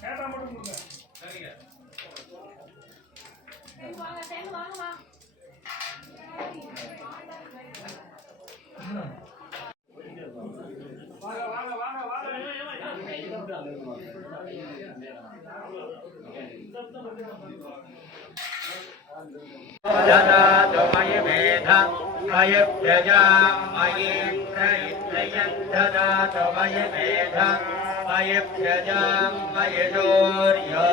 கேட்டா மட்டும் கொடுங்க. சரிங்க. வாங்க வாங்க வாங்க வாங்க. मयि प्रजां मयीन्द्रयं ददातु मयि मेध मयि प्रजा मयि दोर्यो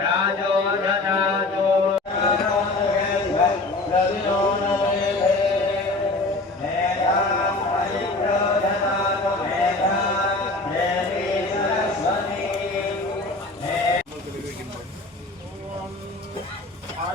राजो ददातु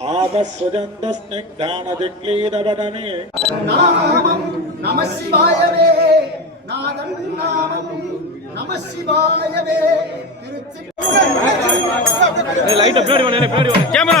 आदस्वजंदस्निग्धानदिक्लीदवदने नामं नमस्सिवायवे नादं नामं नमस्सिवायवे लाइट अपडेट कैमरा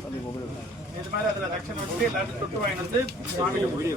இது மாதிரி அதில் லட்சம் வச்சு எல்லாத்தையும் தொட்டு வாங்கி வந்து சாமிக்கு வீடியோ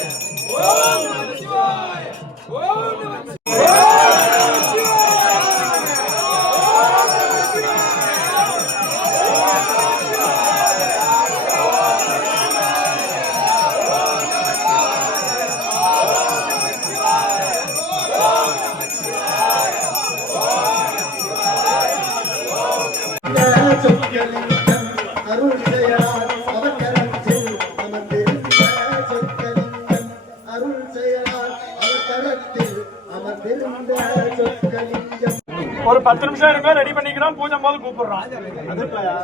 ஒரு பத்து நிமிஷம் இருங்க ரெடி பண்ணிக்கிறோம் பூஜை போது கூப்பிடுறோம். मनः